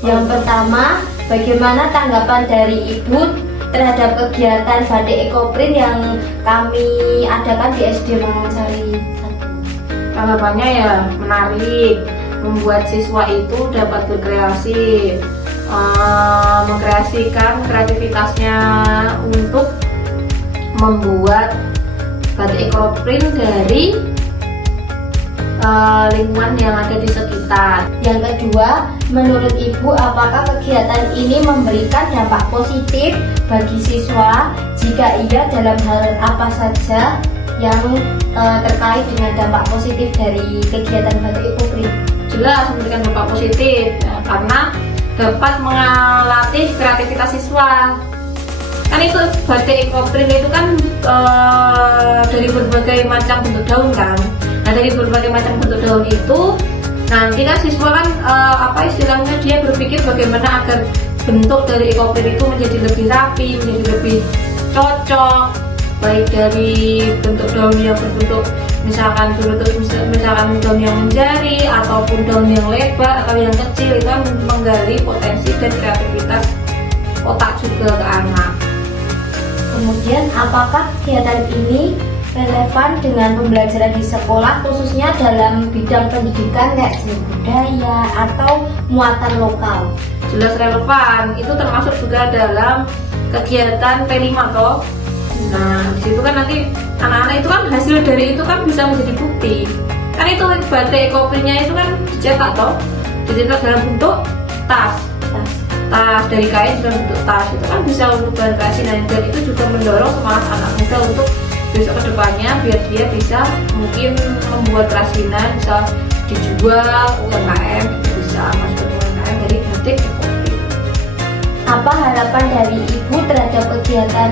Yang pertama, bagaimana tanggapan dari Ibu terhadap kegiatan batik ekoprint yang kami adakan di SD Mangansari 1? Tanggapannya ya menarik, membuat siswa itu dapat berkreasi, mengkreasikan kreativitasnya untuk membuat batik ekoprint dari lingkungan yang ada di sekitar. Yang kedua, menurut Ibu, apakah kegiatan ini memberikan dampak positif bagi siswa? Jika iya, dalam hal apa saja yang terkait dengan dampak positif dari kegiatan batik ekoprint? Jelas memberikan dampak positif ya, karena dapat melatih kreativitas siswa. Kan itu batik ekoprint itu kan dari berbagai macam bentuk daun kan. Nah, dari berbagai macam bentuk daun itu nanti kan siswa kan apa istilahnya, dia berpikir bagaimana agar bentuk dari ekoprint itu menjadi lebih rapi, menjadi lebih cocok, baik dari bentuk daun yang berbentuk misalkan daun yang menjari ataupun daun yang lebar atau yang kecil. Itu kan menggali potensi dan kreativitas otak juga ke anak. Kemudian, apakah kegiatan ini relevan dengan pembelajaran di sekolah, khususnya dalam bidang pendidikan kayak seni budaya atau muatan lokal? Jelas relevan, itu termasuk juga dalam kegiatan P5 toh. Nah, disitu kan nanti anak-anak itu kan hasil dari itu kan bisa menjadi bukti. Kan itu batik ekoprintnya itu kan dicetak toh, dicetak dalam bentuk tas dari kain dalam bentuk tas. Itu kan bisa untuk bahan kreasi, dan itu juga mendorong semangat anak muda untuk besok kedepannya biar dia bisa mungkin membuat kerajinan, bisa dijual UMKM, bisa masuk ke UMKM dari batik ekoprint. Apa harapan dari Ibu terhadap kegiatan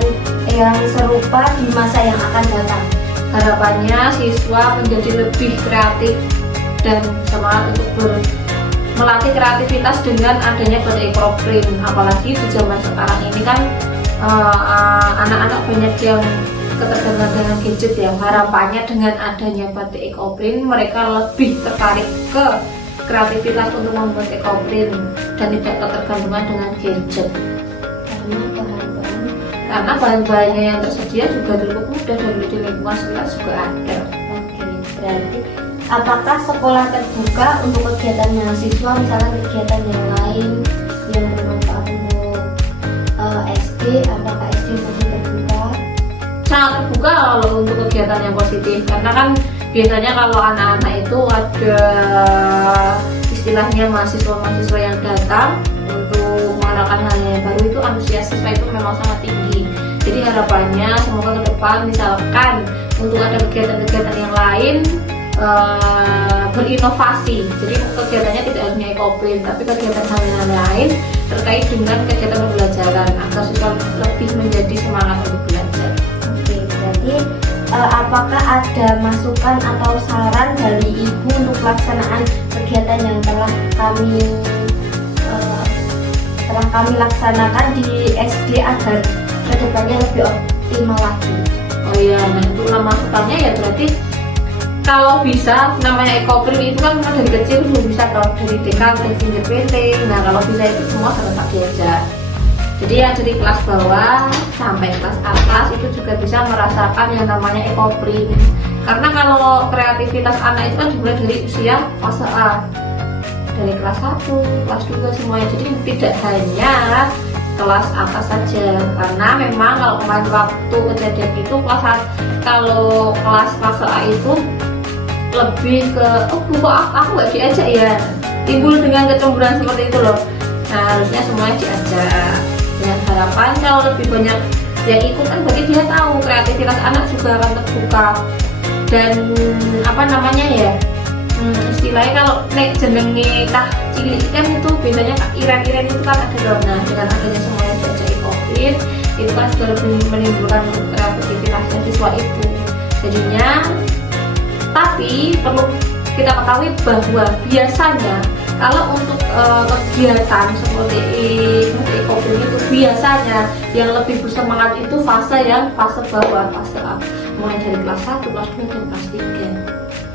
yang serupa di masa yang akan datang? Harapannya siswa menjadi lebih kreatif dan semangat untuk melatih kreativitas dengan adanya batik ekoprint. Apalagi di zaman sekarang ini kan anak-anak banyak yang ketergantungan dengan gadget ya. Harapannya dengan adanya batik ekoprint mereka lebih tertarik ke kreativitas untuk membuat ekoprint dan tidak ketergantungan dengan gadget. Karena bahan-bahannya yang tersedia juga cukup mudah dan di lingkungan sekitar juga ada. Oke, berarti apakah sekolah terbuka untuk kegiatan mahasiswa, misalnya kegiatan yang lain yang bermanfaat untuk SD? Apakah SD masih terbuka? Sangat terbuka kalau untuk kegiatan yang positif, karena kan biasanya kalau anak-anak itu ada istilahnya mahasiswa-mahasiswa yang datang untuk mengenalkan hal yang baru, itu antusias siswa itu memang sangat tinggi. Jadi harapannya semoga ke depan misalkan untuk ada kegiatan-kegiatan yang lain berinovasi. Jadi kegiatannya tidak hanya ekoprint, tapi kegiatan hal yang lain terkait dengan kegiatan pembelajaran agar siswa lebih menjadi semangat untuk belajar. Oke, berarti apakah ada masukan atau saran dari Ibu untuk pelaksanaan kegiatan yang telah kami laksanakan di SD agar kedepannya lebih optimal lagi? Oh iya, nah untuk masukannya ya berarti kalau bisa, namanya ekoprint itu kan memang dari kecil belum bisa, kalau dari TK ke finger painting. Nah kalau bisa itu semua serentak diajar. Jadi yang dari kelas bawah sampai kelas atas itu juga bisa merasakan yang namanya ekoprint. Karena kalau kreativitas anak itu kan dimulai dari usia fase A, dari kelas 1, kelas 2 semuanya. Jadi tidak hanya kelas atas saja, karena memang kalau kemarin waktu kejadian itu kalau kelas fase A itu lebih ke aku nggak diajak ya, timbul dengan kecemburuan seperti itu loh. Nah harusnya semuanya diajak dengan harapan kalau lebih banyak yang ikut kan berarti dia tahu kreativitas anak juga akan terbuka. Dan apa namanya ya, istilahnya kalau nek jenenge cah cilik kan itu biasanya iren-iren itu kan ada dong. Nah dengan adanya semuanya diajak ekoprint itu kan sudah lebih menimbulkan kreativitasnya siswa itu. Jadinya tapi perlu kita ketahui bahwa biasanya kalau untuk kegiatan seperti ekoprint itu biasanya yang lebih bersemangat itu fase bawah, fase A. mulai dari kelas 1, kelas 2, dan kelas 3.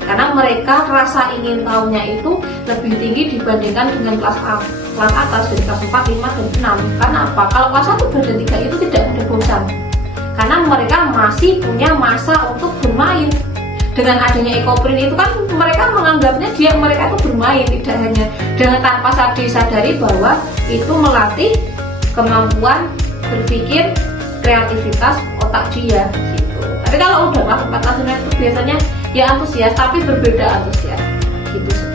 Karena mereka rasa ingin tahunya itu lebih tinggi dibandingkan dengan kelas atas dari kelas 4, 5, dan 6. Karena apa? Kalau kelas 1 dan 3 itu tidak ada bosan, karena mereka masih punya masa untuk bermain. Dengan adanya ekoprint itu kan mereka menganggapnya mereka itu bermain, tidak hanya dengan tanpa disadari bahwa itu melatih kemampuan berpikir, kreativitas otak dia gitu. Tapi kalau udah kelas 4, kelas 5 itu biasanya ya antusias, tapi berbeda antusias gitu.